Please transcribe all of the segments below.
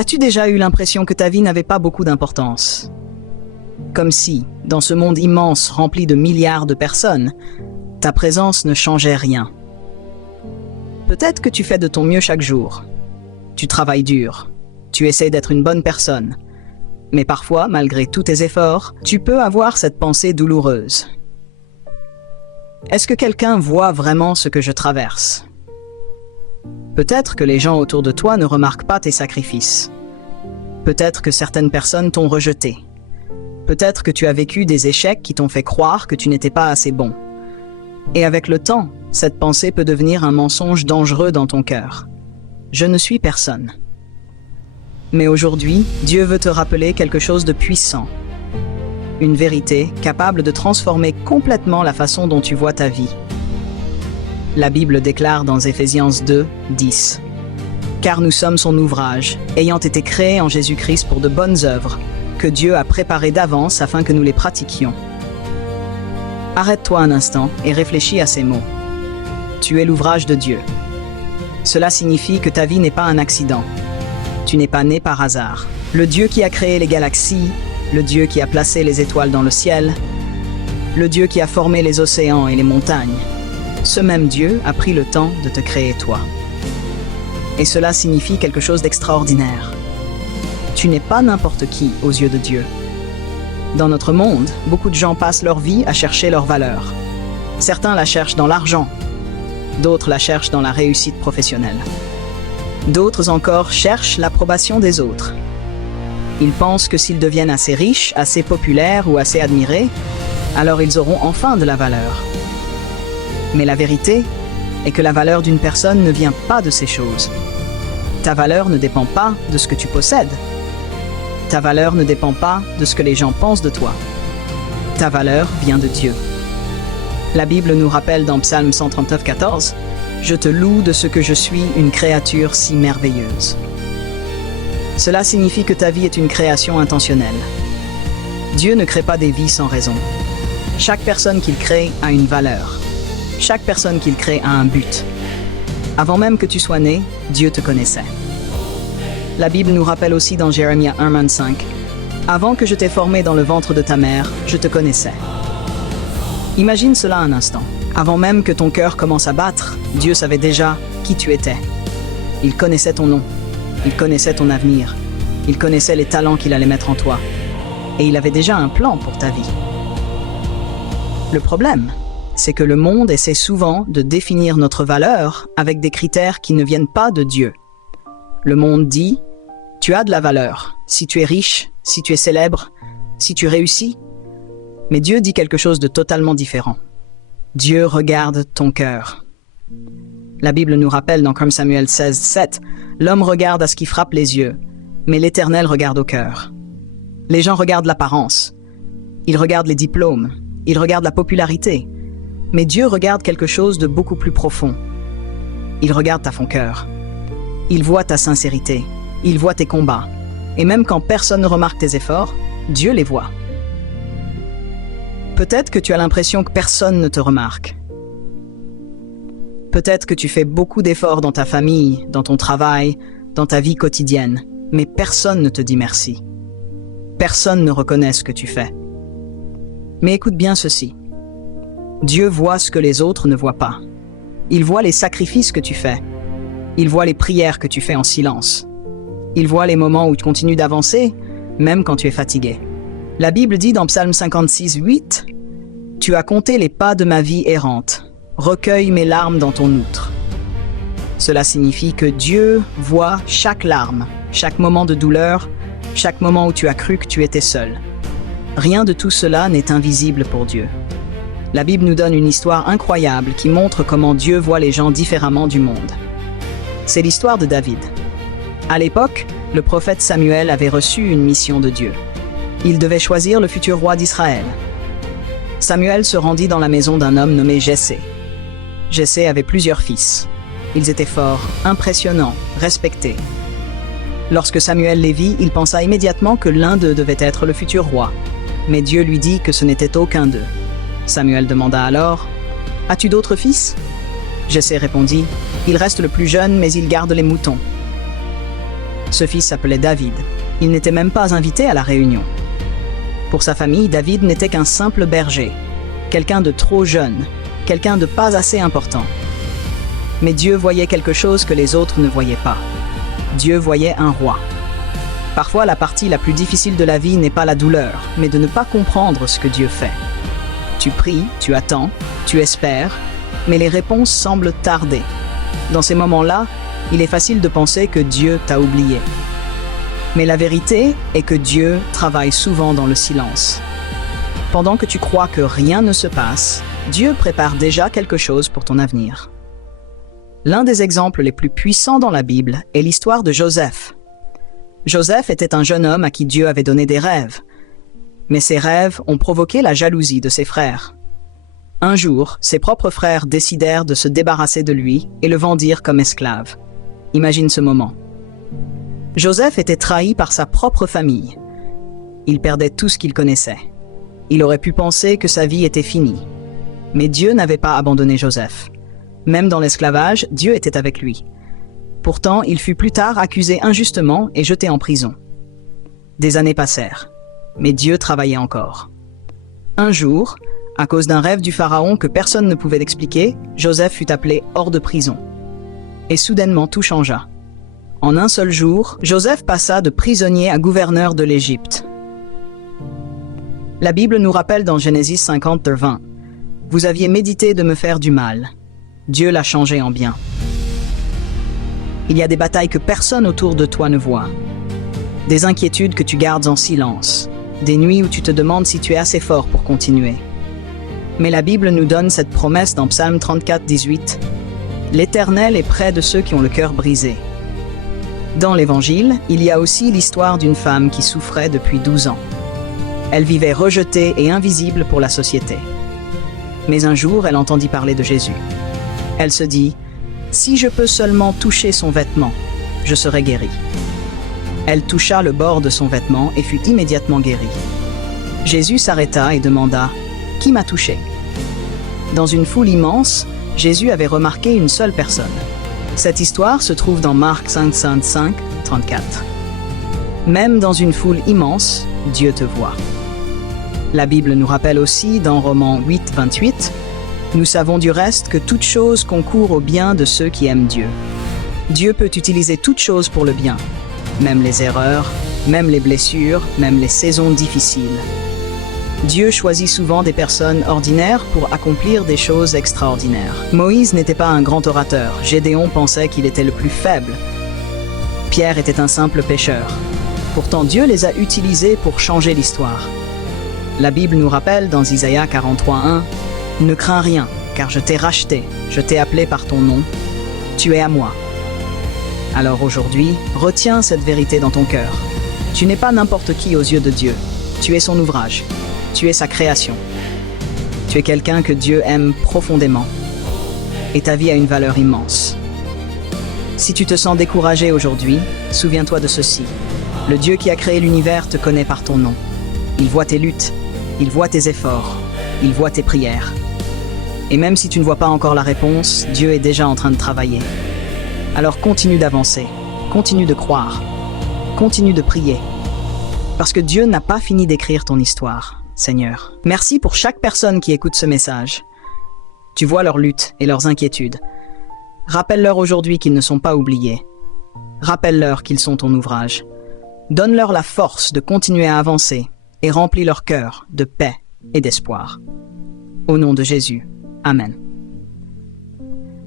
As-tu déjà eu l'impression que ta vie n'avait pas beaucoup d'importance? Comme si, dans ce monde immense rempli de milliards de personnes, ta présence ne changeait rien. Peut-être que tu fais de ton mieux chaque jour. Tu travailles dur. Tu essaies d'être une bonne personne. Mais parfois, malgré tous tes efforts, tu peux avoir cette pensée douloureuse. Est-ce que quelqu'un voit vraiment ce que je traverse? Peut-être que les gens autour de toi ne remarquent pas tes sacrifices. Peut-être que certaines personnes t'ont rejeté. Peut-être que tu as vécu des échecs qui t'ont fait croire que tu n'étais pas assez bon. Et avec le temps, cette pensée peut devenir un mensonge dangereux dans ton cœur. Je ne suis personne. Mais aujourd'hui, Dieu veut te rappeler quelque chose de puissant. Une vérité capable de transformer complètement la façon dont tu vois ta vie. La Bible déclare dans Éphésiens 2, 10 « Car nous sommes son ouvrage, ayant été créés en Jésus-Christ pour de bonnes œuvres, que Dieu a préparées d'avance afin que nous les pratiquions. » Arrête-toi un instant et réfléchis à ces mots. Tu es l'ouvrage de Dieu. Cela signifie que ta vie n'est pas un accident. Tu n'es pas né par hasard. Le Dieu qui a créé les galaxies, le Dieu qui a placé les étoiles dans le ciel, le Dieu qui a formé les océans et les montagnes, ce même Dieu a pris le temps de te créer toi. Et cela signifie quelque chose d'extraordinaire. Tu n'es pas n'importe qui aux yeux de Dieu. Dans notre monde, beaucoup de gens passent leur vie à chercher leur valeur. Certains la cherchent dans l'argent, d'autres la cherchent dans la réussite professionnelle. D'autres encore cherchent l'approbation des autres. Ils pensent que s'ils deviennent assez riches, assez populaires ou assez admirés, alors ils auront enfin de la valeur. Mais la vérité est que la valeur d'une personne ne vient pas de ces choses. Ta valeur ne dépend pas de ce que tu possèdes. Ta valeur ne dépend pas de ce que les gens pensent de toi. Ta valeur vient de Dieu. La Bible nous rappelle dans Psaume 139, 14 « Je te loue de ce que je suis une créature si merveilleuse ». Cela signifie que ta vie est une création intentionnelle. Dieu ne crée pas des vies sans raison. Chaque personne qu'il crée a une valeur. Chaque personne qu'il crée a un but. Avant même que tu sois né, Dieu te connaissait. La Bible nous rappelle aussi dans Jérémie 1, 25 « Avant que je t'ai formé dans le ventre de ta mère, je te connaissais. » Imagine cela un instant. Avant même que ton cœur commence à battre, Dieu savait déjà qui tu étais. Il connaissait ton nom. Il connaissait ton avenir. Il connaissait les talents qu'il allait mettre en toi. Et il avait déjà un plan pour ta vie. Le problème, c'est que le monde essaie souvent de définir notre valeur avec des critères qui ne viennent pas de Dieu. Le monde dit « Tu as de la valeur, si tu es riche, si tu es célèbre, si tu réussis. » Mais Dieu dit quelque chose de totalement différent. Dieu regarde ton cœur. La Bible nous rappelle dans 1 Samuel 16, 7 « L'homme regarde à ce qui frappe les yeux, mais l'Éternel regarde au cœur. » Les gens regardent l'apparence. Ils regardent les diplômes. Ils regardent la popularité. Mais Dieu regarde quelque chose de beaucoup plus profond. Il regarde ta fond cœur. Il voit ta sincérité. Il voit tes combats. Et même quand personne ne remarque tes efforts, Dieu les voit. Peut-être que tu as l'impression que personne ne te remarque. Peut-être que tu fais beaucoup d'efforts dans ta famille, dans ton travail, dans ta vie quotidienne, mais personne ne te dit merci. Personne ne reconnaît ce que tu fais. Mais écoute bien ceci. Dieu voit ce que les autres ne voient pas. Il voit les sacrifices que tu fais. Il voit les prières que tu fais en silence. Il voit les moments où tu continues d'avancer, même quand tu es fatigué. La Bible dit dans Psaume 56, 8 « Tu as compté les pas de ma vie errante. Recueille mes larmes dans ton outre. » Cela signifie que Dieu voit chaque larme, chaque moment de douleur, chaque moment où tu as cru que tu étais seul. Rien de tout cela n'est invisible pour Dieu. La Bible nous donne une histoire incroyable qui montre comment Dieu voit les gens différemment du monde. C'est l'histoire de David. À l'époque, le prophète Samuel avait reçu une mission de Dieu. Il devait choisir le futur roi d'Israël. Samuel se rendit dans la maison d'un homme nommé Jessé. Jessé avait plusieurs fils. Ils étaient forts, impressionnants, respectés. Lorsque Samuel les vit, il pensa immédiatement que l'un d'eux devait être le futur roi. Mais Dieu lui dit que ce n'était aucun d'eux. Samuel demanda alors « As-tu d'autres fils ?» Jessé répondit « Il reste le plus jeune, mais il garde les moutons. » Ce fils s'appelait David. Il n'était même pas invité à la réunion. Pour sa famille, David n'était qu'un simple berger, quelqu'un de trop jeune, quelqu'un de pas assez important. Mais Dieu voyait quelque chose que les autres ne voyaient pas. Dieu voyait un roi. Parfois, la partie la plus difficile de la vie n'est pas la douleur, mais de ne pas comprendre ce que Dieu fait. Tu pries, tu attends, tu espères, mais les réponses semblent tarder. Dans ces moments-là, il est facile de penser que Dieu t'a oublié. Mais la vérité est que Dieu travaille souvent dans le silence. Pendant que tu crois que rien ne se passe, Dieu prépare déjà quelque chose pour ton avenir. L'un des exemples les plus puissants dans la Bible est l'histoire de Joseph. Joseph était un jeune homme à qui Dieu avait donné des rêves. Mais ces rêves ont provoqué la jalousie de ses frères. Un jour, ses propres frères décidèrent de se débarrasser de lui et le vendirent comme esclave. Imagine ce moment. Joseph était trahi par sa propre famille. Il perdait tout ce qu'il connaissait. Il aurait pu penser que sa vie était finie. Mais Dieu n'avait pas abandonné Joseph. Même dans l'esclavage, Dieu était avec lui. Pourtant, il fut plus tard accusé injustement et jeté en prison. Des années passèrent, mais Dieu travaillait encore. Un jour, à cause d'un rêve du pharaon que personne ne pouvait expliquer, Joseph fut appelé hors de prison. Et soudainement, tout changea. En un seul jour, Joseph passa de prisonnier à gouverneur de l'Égypte. La Bible nous rappelle dans Genèse 50, 20, « Vous aviez médité de me faire du mal. Dieu l'a changé en bien. » Il y a des batailles que personne autour de toi ne voit. Des inquiétudes que tu gardes en silence. Des nuits où tu te demandes si tu es assez fort pour continuer. Mais la Bible nous donne cette promesse dans Psaume 34, 18. « L'Éternel est près de ceux qui ont le cœur brisé. » Dans l'Évangile, il y a aussi l'histoire d'une femme qui souffrait depuis 12 ans. Elle vivait rejetée et invisible pour la société. Mais un jour, elle entendit parler de Jésus. Elle se dit « Si je peux seulement toucher son vêtement, je serai guérie. » Elle toucha le bord de son vêtement et fut immédiatement guérie. Jésus s'arrêta et demanda « Qui m'a touché ?» Dans une foule immense, Jésus avait remarqué une seule personne. Cette histoire se trouve dans Marc 5, 34. Même dans une foule immense, Dieu te voit. La Bible nous rappelle aussi dans Romains 8, 28, « Nous savons du reste que toute chose concourt au bien de ceux qui aiment Dieu. » Dieu peut utiliser toute chose pour le bien, même les erreurs, même les blessures, même les saisons difficiles. Dieu choisit souvent des personnes ordinaires pour accomplir des choses extraordinaires. Moïse n'était pas un grand orateur. Gédéon pensait qu'il était le plus faible. Pierre était un simple pêcheur. Pourtant, Dieu les a utilisés pour changer l'histoire. La Bible nous rappelle dans Isaïe 43, 1, « Ne crains rien, car je t'ai racheté, je t'ai appelé par ton nom, tu es à moi. » Alors aujourd'hui, retiens cette vérité dans ton cœur. Tu n'es pas n'importe qui aux yeux de Dieu. Tu es son ouvrage. Tu es sa création. Tu es quelqu'un que Dieu aime profondément. Et ta vie a une valeur immense. Si tu te sens découragé aujourd'hui, souviens-toi de ceci. Le Dieu qui a créé l'univers te connaît par ton nom. Il voit tes luttes, il voit tes efforts, il voit tes prières. Et même si tu ne vois pas encore la réponse, Dieu est déjà en train de travailler. Alors continue d'avancer, continue de croire, continue de prier. Parce que Dieu n'a pas fini d'écrire ton histoire, Seigneur. Merci pour chaque personne qui écoute ce message. Tu vois leurs luttes et leurs inquiétudes. Rappelle-leur aujourd'hui qu'ils ne sont pas oubliés. Rappelle-leur qu'ils sont ton ouvrage. Donne-leur la force de continuer à avancer et remplis leur cœur de paix et d'espoir. Au nom de Jésus. Amen.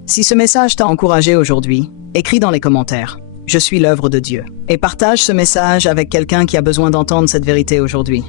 Si ce message t'a encouragé aujourd'hui, écris dans les commentaires « Je suis l'œuvre de Dieu » et partage ce message avec quelqu'un qui a besoin d'entendre cette vérité aujourd'hui.